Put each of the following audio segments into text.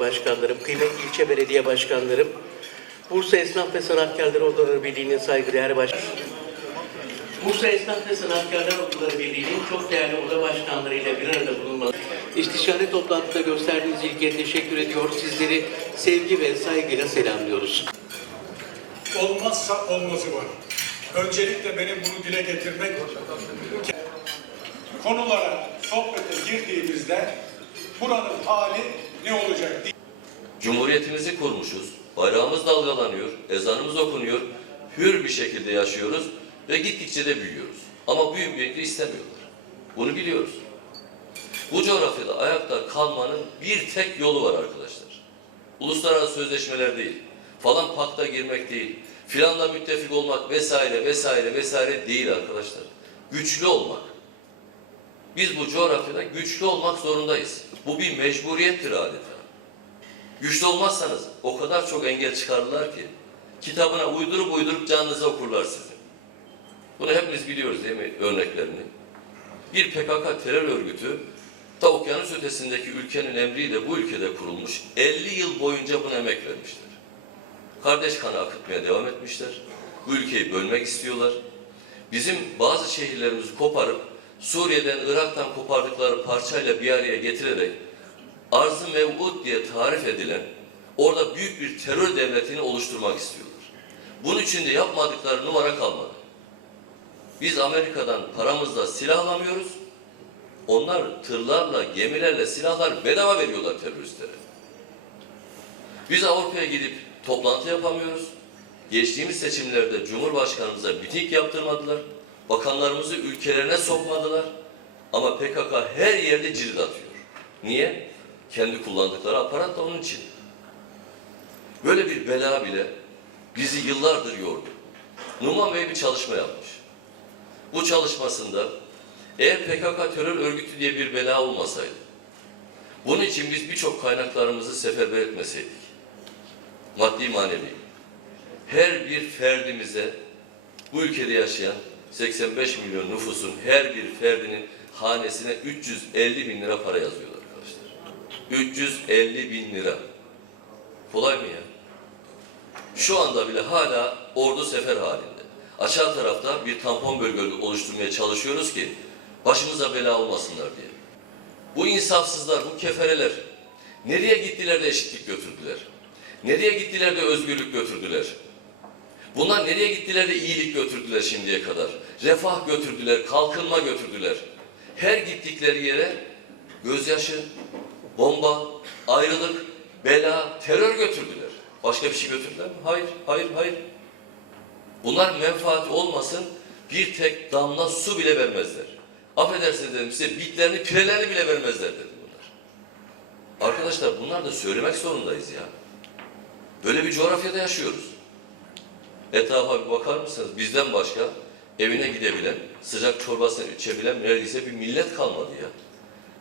Başkanlarım, kıymetli ilçe belediye başkanlarım, Bursa Esnaf ve Sanatkarları Odaları Birliği'nin saygıdeğer başkanı, Bursa Esnaf ve Sanatkarlar Odaları Birliği'nin çok değerli oda başkanlarıyla bir arada bulunması, istişare toplantıda gösterdiğiniz ilgiye teşekkür ediyor. Sizleri sevgi ve saygıyla selamlıyoruz. olmazsa olmazı var. Öncelikle benim bunu dile getirmek konulara, sohbete girdiğimizde buranın hali ne olacak Cumhuriyetimizi kurmuşuz. Bayrağımız dalgalanıyor, ezanımız okunuyor. Hür bir şekilde yaşıyoruz ve gittikçe de büyüyoruz. Ama büyümeyi istemiyorlar. Bunu biliyoruz. Bu coğrafyada ayakta kalmanın bir tek yolu var arkadaşlar. Uluslararası sözleşmeler değil, falan pakta girmek değil, filanla müttefik olmak vesaire vesaire vesaire değil arkadaşlar. Güçlü olmak. Biz bu coğrafyada güçlü olmak zorundayız. Bu bir mecburiyettir adeta. Güçlü olmazsanız o kadar çok engel çıkarırlar ki kitabına uydurup uydurup canınıza okurlar sizi. Bunu hepimiz biliyoruz değil mi örneklerini? Bir PKK terör örgütü ta okyanus ötesindeki ülkenin emriyle bu ülkede kurulmuş 50 yıl boyunca buna emek vermişler. Kardeş kanı akıtmaya devam etmişler. Bu ülkeyi bölmek istiyorlar. Bizim bazı şehirlerimizi koparıp Suriye'den, Irak'tan kopardıkları parçayla bir araya getirerek arz-ı mev'ud diye tarif edilen orada büyük bir terör devletini oluşturmak istiyorlar. Bunun için de yapmadıkları numara kalmadı. Biz Amerika'dan paramızla silah alamıyoruz. Onlar tırlarla, gemilerle silahlar bedava veriyorlar teröristlere. Biz Avrupa'ya gidip toplantı yapamıyoruz. Geçtiğimiz seçimlerde Cumhurbaşkanımıza bitik yaptırmadılar. Bakanlarımızı ülkelerine sokmadılar. Ama PKK her yerde cirit atıyor. Niye? Kendi kullandıkları aparat da onun için. Böyle bir bela bile bizi yıllardır yordu. Numan Bey bir çalışma yapmış. Bu çalışmasında eğer PKK terör örgütü diye bir bela olmasaydı, bunun için biz birçok kaynaklarımızı seferber etmeseydik, maddi manevi, her bir ferdimize, bu ülkede yaşayan 85 milyon nüfusun her bir ferdinin hanesine 350 bin lira para yazıyor arkadaşlar. 350 bin lira. Kolay mı ya? Şu anda bile hala ordu sefer halinde. Aşağı tarafta bir tampon bölge oluşturmaya çalışıyoruz ki başımıza bela olmasınlar diye. Bu insafsızlar, bu kefereler nereye gittiler de eşitlik götürdüler? Nereye gittiler de özgürlük götürdüler? Bunlar nereye gittiler de iyilik götürdüler şimdiye kadar? Refah götürdüler, kalkınma götürdüler. Her gittikleri yere gözyaşı, bomba, ayrılık, bela, terör götürdüler. Başka bir şey götürdüler mi? Hayır, hayır, hayır. Bunlar menfaati olmasın bir tek damla su bile vermezler. Affedersiniz dedim size bitlerini, pirelerini bile vermezler dedi bunlar. Arkadaşlar bunlar da söylemek zorundayız ya. Böyle bir coğrafyada yaşıyoruz. Etrafa bir bakar mısınız? Bizden başka evine gidebilen, sıcak çorbasını içebilen neredeyse bir millet kalmadı ya.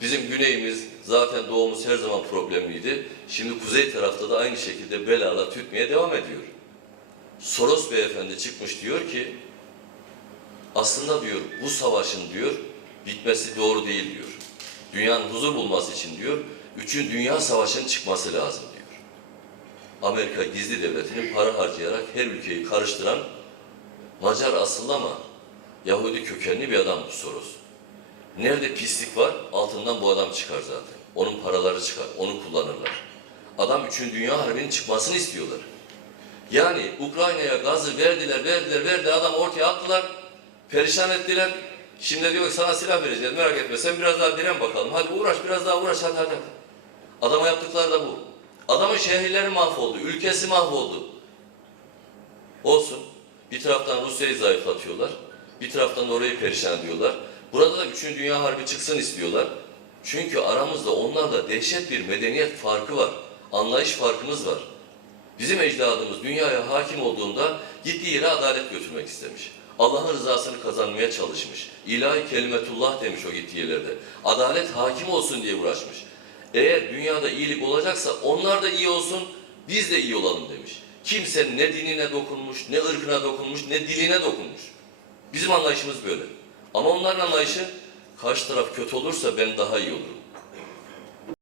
Bizim güneyimiz zaten doğumuz her zaman problemliydi. Şimdi kuzey tarafta da aynı şekilde belalar tütmeye devam ediyor. Soros beyefendi çıkmış diyor ki aslında diyor bu savaşın diyor bitmesi doğru değil diyor. Dünyanın huzur bulması için diyor üçün dünya savaşının çıkması lazım diyor. Amerika gizli devletinin para harcayarak her ülkeyi karıştıran Macar asıllı ama Yahudi kökenli bir adam bu Soros. Nerede pislik var altından bu adam çıkar zaten. Onun paraları çıkar, onu kullanırlar. Adam üçün dünya harbinin çıkmasını istiyorlar. Yani Ukrayna'ya gazı verdiler, verdiler, verdiler. Adam ortaya attılar, perişan ettiler. Şimdi diyor ki sana silah vereceğiz, merak etme. Sen biraz daha diren bakalım. Hadi uğraş, biraz daha uğraş, hadi hadi. Adama yaptıkları da bu. Adamın şehirleri mahvoldu, ülkesi mahvoldu. Olsun. Bir taraftan Rusya'yı zayıflatıyorlar. Bir taraftan orayı perişan ediyorlar. Burada da üçüncü dünya harbi çıksın istiyorlar. Çünkü aramızda onlarla dehşet bir medeniyet farkı var. Anlayış farkımız var. Bizim ecdadımız dünyaya hakim olduğunda gittiği yere adalet götürmek istemiş. Allah'ın rızasını kazanmaya çalışmış. İlahi kelimetullah demiş o gittiği yerlerde. Adalet hakim olsun diye uğraşmış. Eğer dünyada iyilik olacaksa onlar da iyi olsun, biz de iyi olalım demiş. Kimse ne dinine dokunmuş, ne ırkına dokunmuş, ne diline dokunmuş. Bizim anlayışımız böyle. Ama onların anlayışı karşı taraf kötü olursa ben daha iyi olurum.